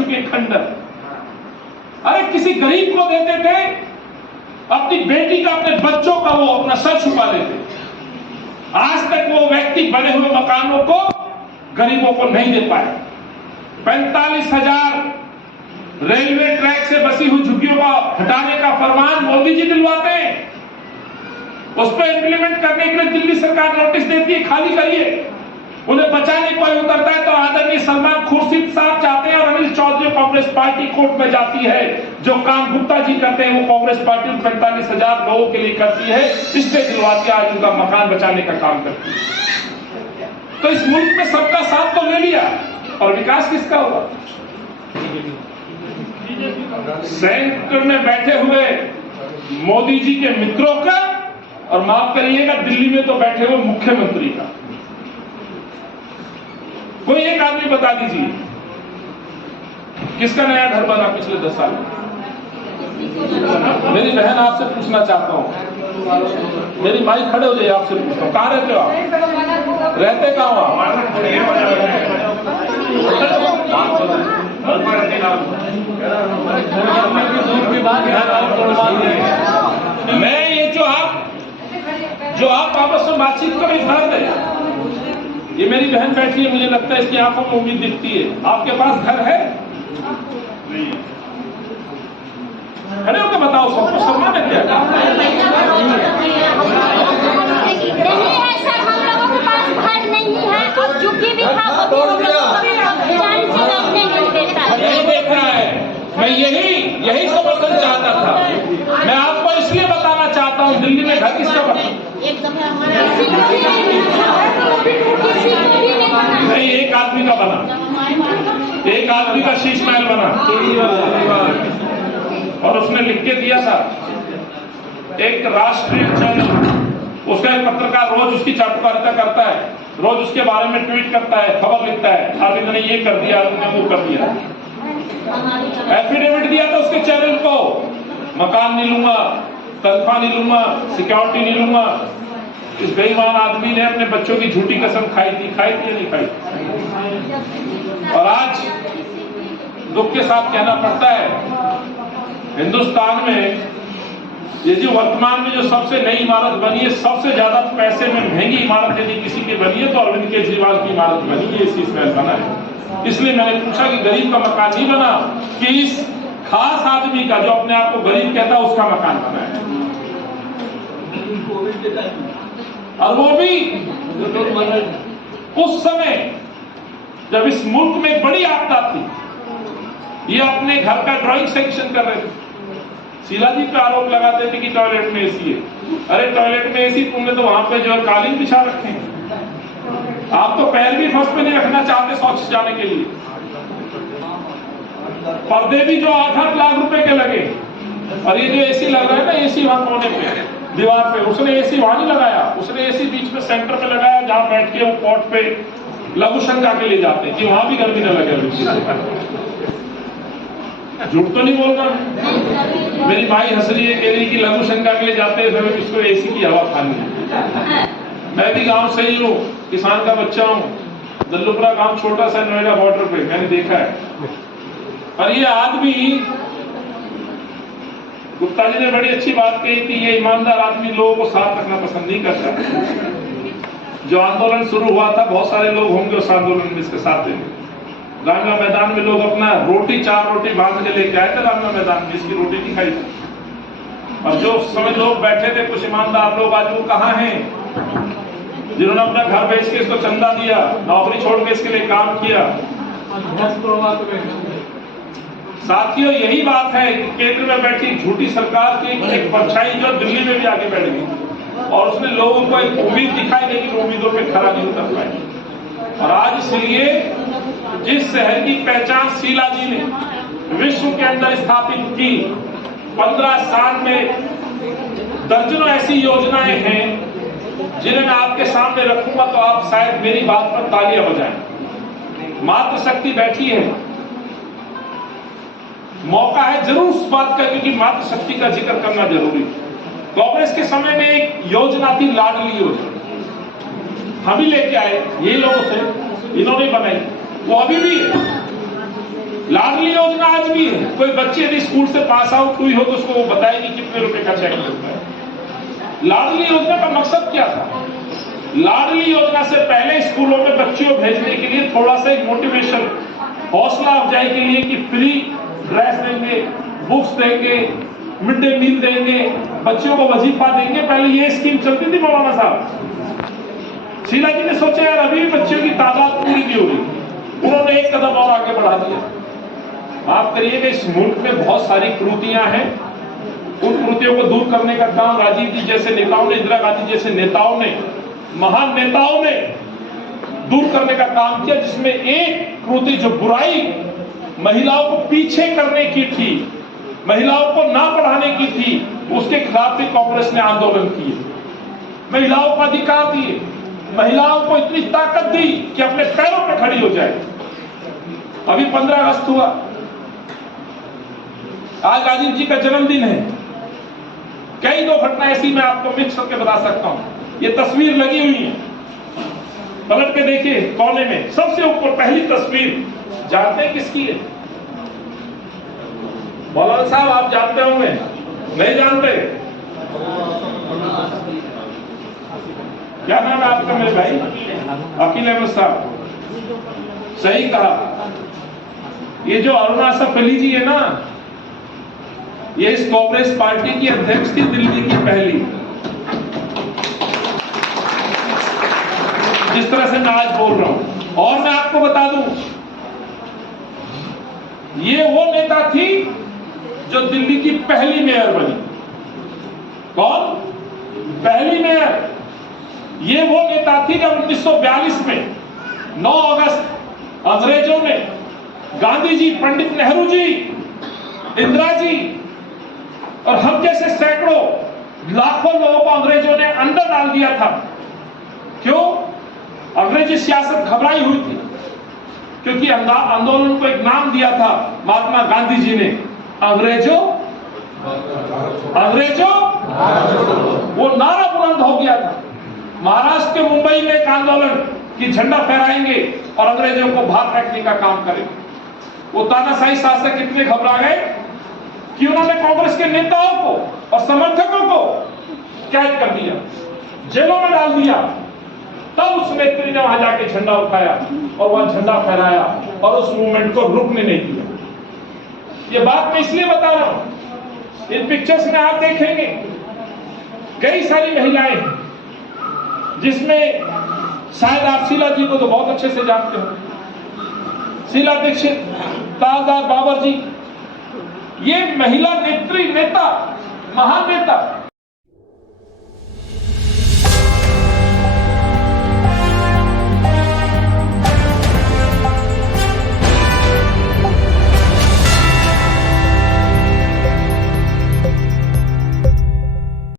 चुके खंडर। अरे किसी गरीब को देते थे, अपनी बेटी का, अपने बच्चों का वो अपना सर छुपा देते। आज तक वो व्यक्ति बने हुए मकानों को गरीबों को नहीं दे पाए। 45,000 रेलवे ट्रैक से बसी हुई झुग्गियों को हटाने का फरमान मोदी जी दिलवाते हैं। उस पर इंप्लीमेंट करने के लिए दिल्ली सरकार नोटिस देती है, खाली करिए। उन्हें बचाने कोई उतरता है तो आदरणीय सलमान खुर्शीद साहब चाहते हैं और अनिल चौधरी कांग्रेस पार्टी कोर्ट में जाती है। जो काम गुप्ता जी करते हैं वो कांग्रेस पार्टी 45,000 लोगों के लिए करती है, इससे दिलवाती आज उनका मकान बचाने का काम करती है। तो इस मुल्क में सबका साथ तो ले लिया और विकास किसका हुआ? सेंटर में बैठे हुए मोदी जी के मित्रों का, और माफ करिएगा दिल्ली में तो बैठे हुए मुख्यमंत्री का। कोई एक आदमी बता दीजिए किसका नया घर बना पिछले 10 साल में? मेरी बहन आपसे पूछना चाहता हूं, मेरी माई खड़े हो जाइए, आपसे पूछता हूं, कहां रहते हो आप? रहते कहां हो आप? मैं ये जो आप आपस में बातचीत करें फर्ज है। ये मेरी बहन बैठी है, मुझे लगता है इसकी आंखों में उम्मीद दिखती है। आपके पास घर है? खड़े होकर बताओ, सबको सम्मान है क्या? नहीं है सर, हम लोगों के पास घर नहीं है और झुग्गी भी था वो भी हम लोगों को जान से रोकने नहीं देता है। नहीं देख रहा है, मैं यही समर्थन चाहता था। मैं आपको इसलिए बताना चाहता हूँ दिल्ली में घर किसका बना? नहीं, एक आदमी का बना, एक आदमी का शीश महल बना और उसने लिख के दिया था। एक राष्ट्रीय चैनल, उसका एक पत्रकार रोज उसकी चाटुकारिता करता है, रोज उसके बारे में ट्वीट करता है, खबर लिखता है, अरविंद ने ये कर दिया, अरविंद ने वो कर दिया। एफिडेविट दिया था उसके चैनल को, मकान नहीं लूंगा, तनख्वाह नहीं लूंगा, सिक्योरिटी नहीं लूंगा। इस बेईमान आदमी ने अपने बच्चों की झूठी कसम खाई थी या नहीं खाई? और आज दुख के साथ कहना पड़ता है, हिंदुस्तान में ये जो वर्तमान में जो सबसे नई इमारत बनी है, सबसे ज्यादा पैसे में महंगी इमारत यदि किसी की बनी है तो अरविंद केजरीवाल की इमारत बनी है, इसी महल बना है। इसलिए मैंने पूछा कि गरीब का मकान नहीं बना, कि इस खास आदमी का जो अपने आप को गरीब कहता है उसका मकान बना है। और वो भी उस समय जब इस मुल्क में बड़ी आपदा थी, ये अपने घर का ड्राइंग सेक्शन कर रहे थे। शीला जी पे आरोप लगाते थे कि टॉयलेट में एसी है। अरे टॉयलेट में एसी, तुमने तो वहां पे जो है कालीन बिछा रखे हैं। आप तो पैर भी फर्श पे नहीं रखना चाहते शौच जाने के लिए। पर्दे भी जो 8-8 लाख रुपए के लगे, और ये जो एसी लग रहा है ना, एसी वहां कोने पे दीवार पे, उसने एसी वहां नहीं लगाया, उसने एसी बीच में सेंटर पे लगाया जहां बैठ के वो पॉट पे लघु शंका के लिए जाते हैं कि वहां भी गर्मी न लगे। झूठ तो नहीं बोल रहा। मेरी माई हंस रही है, कह रही कि लघु शंका के लिए जाते हैं फिर इसको एसी की हवा खानी है। मैं भी गांव से ही हूँ, किसान का बच्चा हूँ। दल्लुपुरा गांव छोटा सा नोएडा बॉर्डर पे, मैंने देखा है। और ये आदमी, गुप्ता जी ने बड़ी अच्छी बात कही कि ये ईमानदार आदमी लोगों को साथ रखना पसंद नहीं करता। जो आंदोलन शुरू हुआ था, बहुत सारे लोग होंगे उस आंदोलन में इसके साथ देंगे। रामला मैदान में लोग अपना रोटी 4 रोटी बांध के लेके आए थे रामला मैदान में, इसकी रोटी नहीं खाई थी। और जो समय लोग बैठे थे कुछ ईमानदार लोग, आज वो कहाँ हैं जिन्होंने अपना घर बेच के इसको चंदा दिया, नौकरी छोड़ के इसके लिए काम किया? साथियों, यही बात है कि केंद्र में बैठी झूठी सरकार की एक परछाई जो दिल्ली में भी आगे बैठ गई और उसने लोगों को एक उम्मीद दिखाई, लेकिन उम्मीदों पे खरा नहीं उतर पाई। और आज इसलिए जिस शहर की पहचान शीला जी ने विश्व के अंदर स्थापित की, 15 साल में दर्जनों ऐसी योजनाएं हैं जिन्हें मैं आपके सामने रखूंगा तो आप शायद मेरी बात पर तालियां बजाएं। मातृशक्ति बैठी है, मौका है जरूर उस बात का, क्योंकि मातृशक्ति का जिक्र करना जरूरी है। कांग्रेस के समय में एक योजना थी, लाडली योजना, हम ही लेके आए, ये लोगों से, इन्होंने बनाई, वो अभी भी है। लाडली है। कोई बच्ची यदि स्कूल से पास आउट हुई हो तो उसको वो बताएगी कितने रुपए का चेक मिलता है। लाडली योजना का मकसद क्या था? लाडली योजना से पहले स्कूलों में बच्चियों भेजने के लिए थोड़ा सा एक मोटिवेशन, हौसला अफजाई के लिए कि फ्री ड्रेस देंगे, बुक्स देंगे, मिड डे मील देंगे, बच्चों को वजीफा देंगे। पहले ये स्कीम चलती थी मौलाना साहब। शीला जी ने सोचा यार अभी भी बच्चों की तादाद पूरी नहीं हो रही, उन्होंने एक कदम और आगे बढ़ा दिया। माफ करिएगा, इस मुल्क में बहुत सारी कुरीतियां हैं, उन कुरीतियों को दूर करने का काम राजीव जी जैसे नेताओं ने, इंदिरा गांधी जैसे नेताओं ने, महान नेताओं ने दूर करने का काम किया। जिसमें एक कुरीति जो बुराई महिलाओं को पीछे करने की थी, महिलाओं को ना पढ़ाने की थी, उसके खिलाफ भी कांग्रेस ने आंदोलन किए, महिलाओं को अधिकार दिए, महिलाओं को इतनी ताकत दी कि अपने पैरों पर खड़ी हो जाए। अभी 15 अगस्त हुआ, आज राजीव जी का जन्मदिन है। कई दो घटना ऐसी मैं आपको मिक्स करके बता सकता हूं। ये तस्वीर लगी हुई है, पलट के देखिए कोने में सबसे ऊपर पहली तस्वीर। जानते हैं किसकी है? मौलाना साहब आप जानते होंगे, नहीं जानते? क्या नाम है आपका मेरे भाई? अकील अहमद साहब, सही कहा। ये जो अरुणा असफ अली जी है ना, ये इस कांग्रेस पार्टी की अध्यक्ष थी, दिल्ली की पहली। जिस तरह से मैं आज बोल रहा हूं, और मैं आपको बता दूं, ये वो नेता थी जो दिल्ली की पहली मेयर बनी। कौन? पहली मेयर। ये वो नेता थी जब 1942 में 9 अगस्त अंग्रेजों ने गांधी जी, पंडित नेहरू जी, इंदिरा जी और हम जैसे सैकड़ों लाखों लोगों को अंग्रेजों ने अंदर डाल दिया था। क्यों? अंग्रेजी सियासत घबराई हुई थी, क्योंकि आंदोलन को एक नाम दिया था महात्मा गांधी जी ने, अंग्रेजों अंग्रेजों। वो नारा बुलंद हो गया था। महाराष्ट्र के मुंबई में एक आंदोलन कि झंडा फहराएंगे और अंग्रेजों को बाहर फेंकने का काम करेंगे। वो तानाशाही शासक इतने घबरा गए कि उन्होंने कांग्रेस के नेताओं को और समर्थकों को कैद कर दिया, जेलों में डाल दिया। तब उस नेत्री ने वहां जाके झंडा उठाया और वह झंडा फहराया और उस मूवमेंट को रुकने नहीं दिया। ये बात मैं इसलिए बता रहा हूं, इन पिक्चर्स में आप देखेंगे कई सारी महिलाएं हैं, जिसमें शायद आप शीला जी को तो बहुत अच्छे से जानते हो, शीला दीक्षित, ताजदार बाबर जी। ये महिला नेत्री, नेता, महान नेता